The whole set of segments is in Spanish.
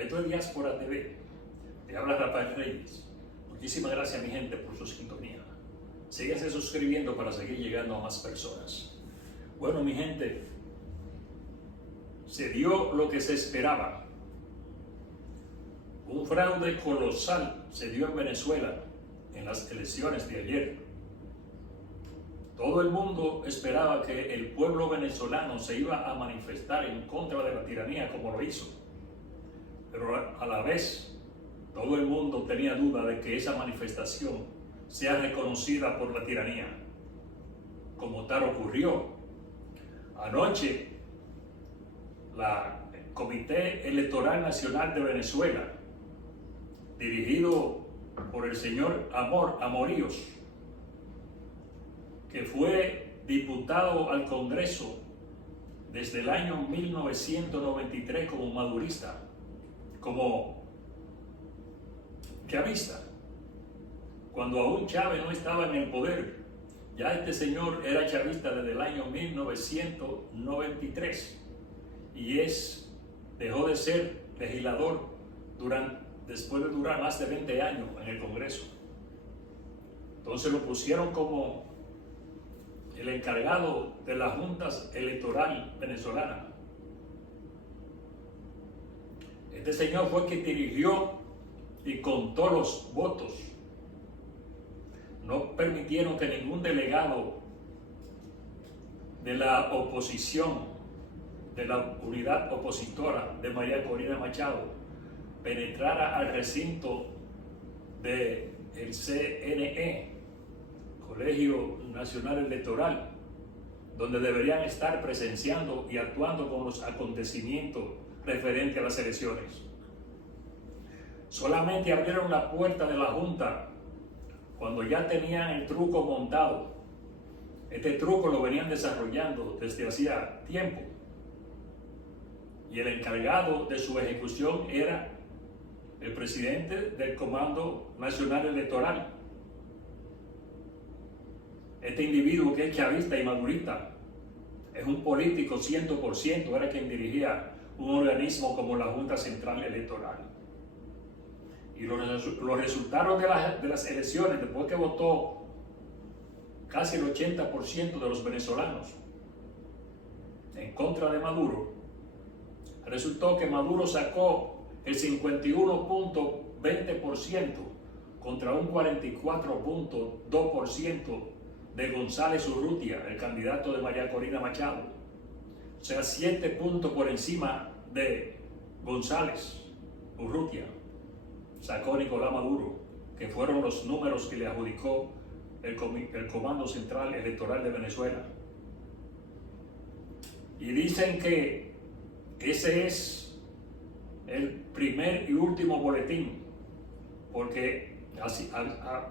Esto es Diáspora TV. Te habla Rafael Reyes. Muchísimas gracias, mi gente, por su sintonía. Síganse suscribiendo para seguir llegando a más personas. Bueno, mi gente, se dio lo que se esperaba. Un fraude colosal se dio en Venezuela en las elecciones de ayer. Todo el mundo esperaba que el pueblo venezolano se iba a manifestar en contra de la tiranía como lo hizo. Pero a la vez, todo el mundo tenía duda de que esa manifestación sea reconocida por la tiranía. Como tal ocurrió. Anoche, el Comité Electoral Nacional de Venezuela, dirigido por el señor Amoríos, que fue diputado al Congreso desde el año 1993 como madurista, como chavista, cuando aún Chávez no estaba en el poder. Ya este señor era chavista desde el año 1993 y dejó de ser legislador después de durar más de 20 años en el Congreso. Entonces lo pusieron como el encargado de la Junta Electoral venezolana. Este señor fue el que dirigió y contó los votos. No permitieron que ningún delegado de la oposición, de la unidad opositora de María Corina Machado, penetrara al recinto del CNE, Colegio Nacional Electoral, donde deberían estar presenciando y actuando con los acontecimientos referentes a las elecciones. Solamente abrieron la puerta de la Junta cuando ya tenían el truco montado. Este truco lo venían desarrollando desde hacía tiempo. Y el encargado de su ejecución era el presidente del Comando Nacional Electoral. Este individuo, que es chavista y madurista, es un político 100%, era quien dirigía un organismo como la Junta Central Electoral. Y los resultados de las elecciones, después que votó casi el 80% de los venezolanos en contra de Maduro, resultó que Maduro sacó el 51.20% contra un 44.2% de González Urrutia, el candidato de María Corina Machado. O sea, 7 puntos por encima de González Urrutia sacó Nicolás Maduro, que fueron los números que le adjudicó el Comando Central Electoral de Venezuela. Y dicen que ese es el primer y último boletín, porque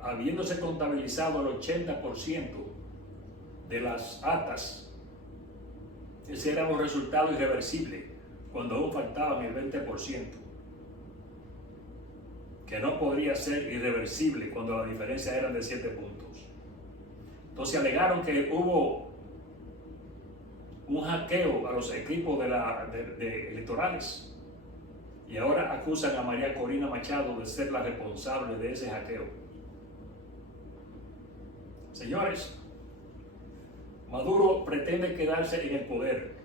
habiéndose contabilizado el 80% de las actas, ese era un resultado irreversible, cuando aún faltaban el 20%, que no podría ser irreversible cuando la diferencia era de 7 puntos. Entonces alegaron que hubo un hackeo a los equipos electorales, y ahora acusan a María Corina Machado de ser la responsable de ese hackeo. Señores, Maduro pretende quedarse en el poder,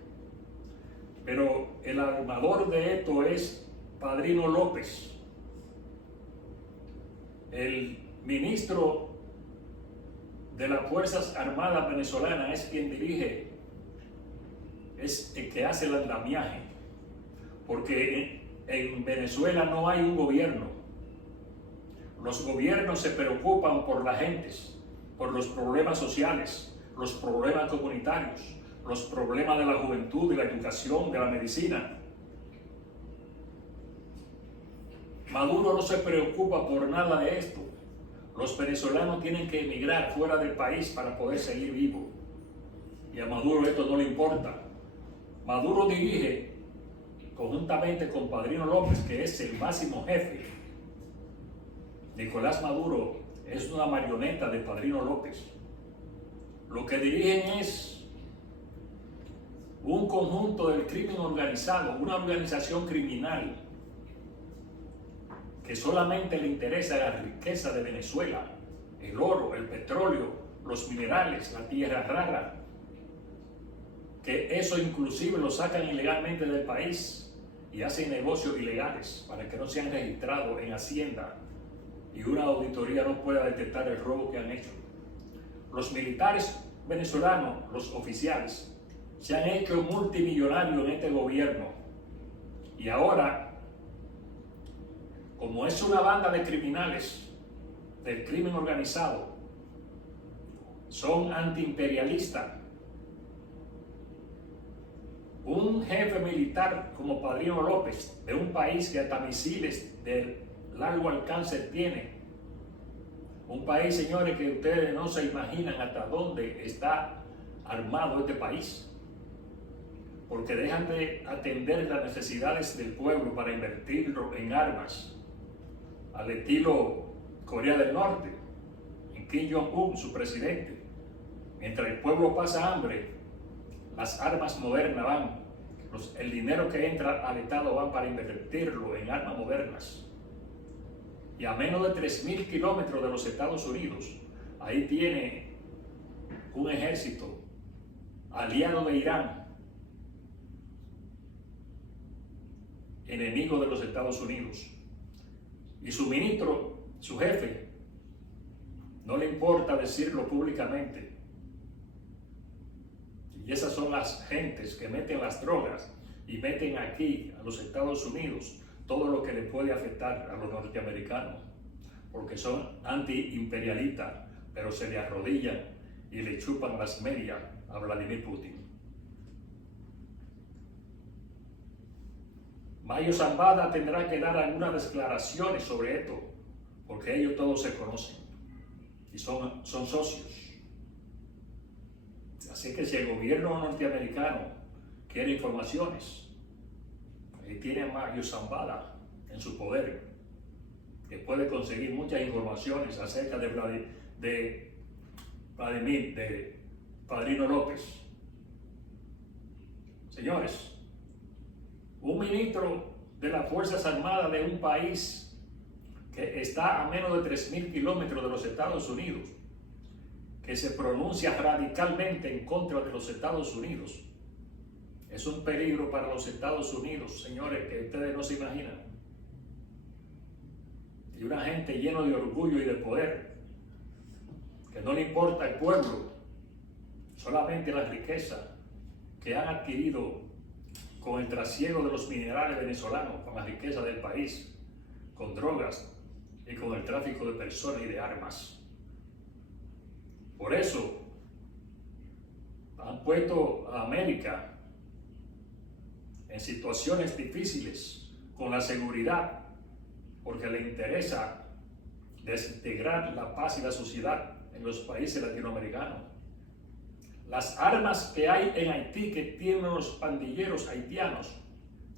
pero el armador de esto es Padrino López. El ministro de las Fuerzas Armadas venezolanas es quien dirige, es el que hace el andamiaje, porque en Venezuela no hay un gobierno. Los gobiernos se preocupan por las gentes, por los problemas sociales, los problemas comunitarios, los problemas de la juventud, de la educación, de la medicina. Maduro no se preocupa por nada de esto. Los venezolanos tienen que emigrar fuera del país para poder seguir vivos. Y a Maduro esto no le importa. Maduro dirige conjuntamente con Padrino López, que es el máximo jefe. Nicolás Maduro es una marioneta de Padrino López. Lo que dirigen es un conjunto del crimen organizado, una organización criminal que solamente le interesa la riqueza de Venezuela, el oro, el petróleo, los minerales, la tierra rara, que eso inclusive lo sacan ilegalmente del país y hacen negocios ilegales para que no sean registrados en Hacienda y una auditoría no pueda detectar el robo que han hecho. Los militares venezolanos, los oficiales, se han hecho multimillonarios en este gobierno y ahora, como es una banda de criminales del crimen organizado, son antiimperialistas. Un jefe militar como Padrino López, de un país que hasta misiles de largo alcance tiene, un país, señores, que ustedes no se imaginan hasta dónde está armado este país, porque dejan de atender las necesidades del pueblo para invertirlo en armas, al estilo Corea del Norte, en Kim Jong-un, su presidente. Mientras el pueblo pasa hambre, las armas modernas van, el dinero que entra al Estado van para invertirlo en armas modernas. Y a menos de 3.000 kilómetros de los Estados Unidos, ahí tiene un ejército aliado de Irán, enemigo de los Estados Unidos. Y su ministro, su jefe, no le importa decirlo públicamente. Y esas son las gentes que meten las drogas y meten aquí a los Estados Unidos todo lo que le puede afectar a los norteamericanos, porque son antiimperialistas, pero se le arrodillan y le chupan las medias a Vladimir Putin. Mayo Zambada tendrá que dar algunas declaraciones sobre esto, porque ellos todos se conocen y son socios. Así que si el gobierno norteamericano quiere informaciones, ahí tiene a Mayo Zambada en su poder, que puede conseguir muchas informaciones acerca de Vladimir, de Padrino López. Señores, un ministro de las Fuerzas Armadas de un país que está a menos de 3.000 kilómetros de los Estados Unidos, que se pronuncia radicalmente en contra de los Estados Unidos, es un peligro para los Estados Unidos, señores, que ustedes no se imaginan. Y una gente llena de orgullo y de poder, que no le importa el pueblo, solamente la riqueza que han adquirido con el trasiego de los minerales venezolanos, con la riqueza del país, con drogas y con el tráfico de personas y de armas. Por eso han puesto a América en situaciones difíciles con la seguridad, porque le interesa desintegrar la paz y la sociedad en los países latinoamericanos. Las armas que hay en Haití, que tienen los pandilleros haitianos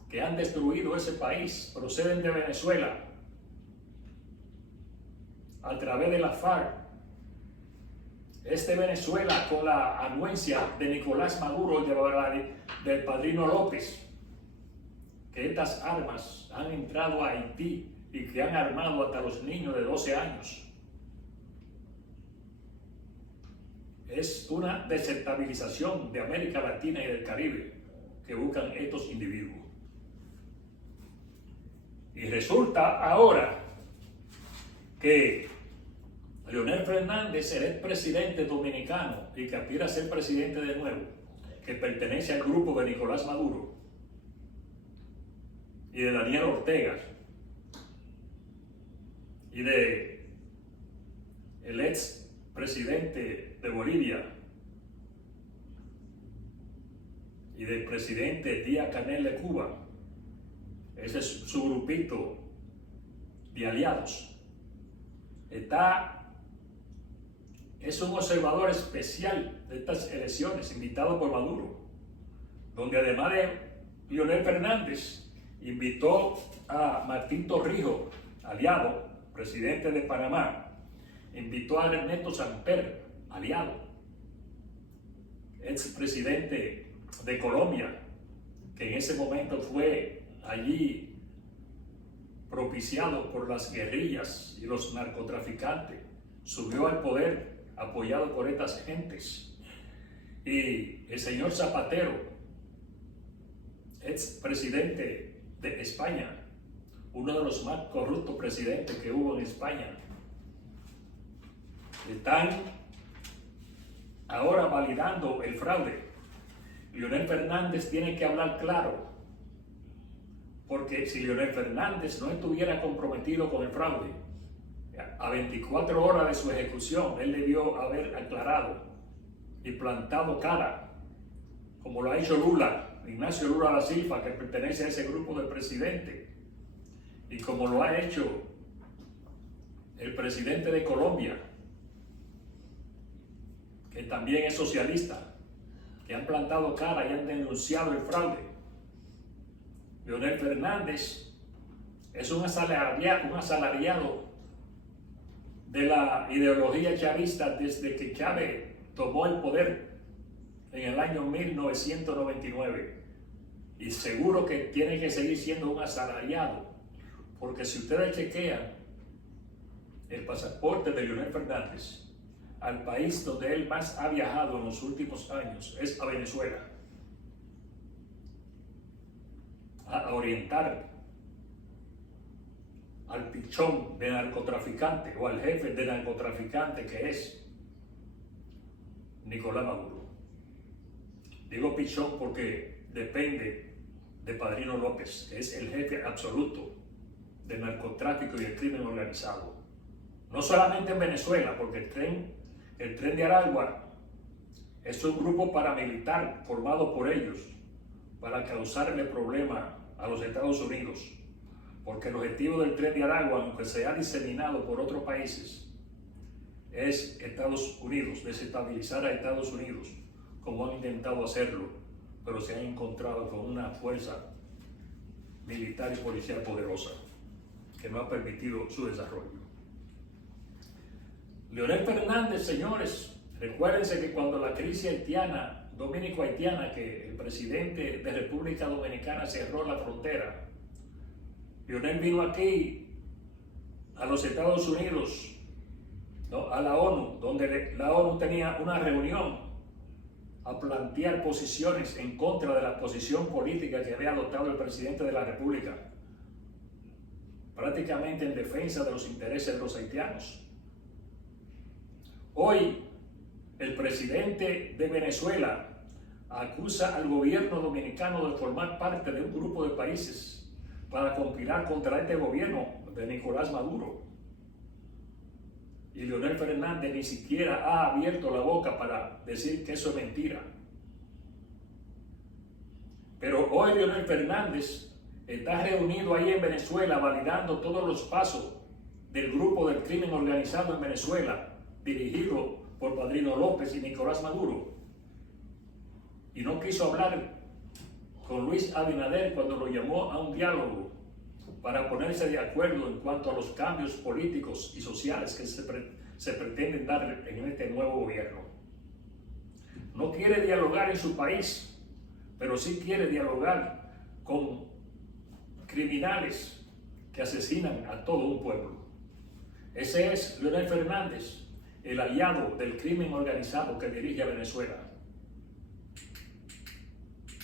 que han destruido ese país, proceden de Venezuela a través de la FARC. Es de Venezuela con la anuencia de Nicolás Maduro y del Padrino López, que estas armas han entrado a Haití y que han armado hasta los niños de 12 años. Es una desestabilización de América Latina y del Caribe que buscan estos individuos. Y resulta ahora que Leonel Fernández, el expresidente dominicano y que aspira a ser presidente de nuevo, que pertenece al grupo de Nicolás Maduro y de Daniel Ortega y de el ex presidente de Bolivia y del presidente Díaz-Canel de Cuba, ese es su grupito de aliados, es un observador especial de estas elecciones, invitado por Maduro, donde además de Leonel Fernández, invitó a Martín Torrijos, aliado, presidente de Panamá, invitó a Ernesto Samper, aliado, expresidente de Colombia, que en ese momento fue allí propiciado por las guerrillas y los narcotraficantes, subió al poder apoyado por estas gentes. Y el señor Zapatero, ex presidente de España, uno de los más corruptos presidentes que hubo en España, están ahora validando el fraude. Leonel Fernández tiene que hablar claro, porque si Leonel Fernández no estuviera comprometido con el fraude, a 24 horas de su ejecución, él debió haber aclarado y plantado cara, como lo ha hecho Lula, Ignacio Lula da Silva, que pertenece a ese grupo del presidente, y como lo ha hecho el presidente de Colombia, que también es socialista, que han plantado cara y han denunciado el fraude. Leonel Fernández es un asalariado de la ideología chavista desde que Chávez tomó el poder en el año 1999. Y seguro que tiene que seguir siendo un asalariado, porque si ustedes chequean el pasaporte de Leonel Fernández, al país donde él más ha viajado en los últimos años es a Venezuela, a orientar al pichón de narcotraficante o al jefe de narcotraficante que es Nicolás Maduro. Digo pichón porque depende de Padrino López, que es el jefe absoluto del narcotráfico y el crimen organizado. No solamente en Venezuela, porque el Tren de Aragua es un grupo paramilitar formado por ellos para causarle problemas a los Estados Unidos, porque el objetivo del Tren de Aragua, aunque se ha diseminado por otros países, es Estados Unidos, desestabilizar a Estados Unidos, como han intentado hacerlo, pero se han encontrado con una fuerza militar y policial poderosa que no ha permitido su desarrollo. Leonel Fernández, señores, recuérdense que cuando la crisis haitiana, dominico-haitiana, que el presidente de República Dominicana cerró la frontera, Leonel vino aquí a los Estados Unidos, ¿no?, a la ONU, donde la ONU tenía una reunión a plantear posiciones en contra de la posición política que había adoptado el presidente de la República, prácticamente en defensa de los intereses de los haitianos. Hoy, el presidente de Venezuela acusa al gobierno dominicano de formar parte de un grupo de países para conspirar contra este gobierno de Nicolás Maduro. Y Leonel Fernández ni siquiera ha abierto la boca para decir que eso es mentira. Pero hoy Leonel Fernández está reunido ahí en Venezuela validando todos los pasos del grupo del crimen organizado en Venezuela, dirigido por Padrino López y Nicolás Maduro. Y no quiso hablar con Luis Abinader cuando lo llamó a un diálogo para ponerse de acuerdo en cuanto a los cambios políticos y sociales que se pretenden dar en este nuevo gobierno. No quiere dialogar en su país, pero sí quiere dialogar con criminales que asesinan a todo un pueblo. Ese es Leonel Fernández, el aliado del crimen organizado que dirige a Venezuela.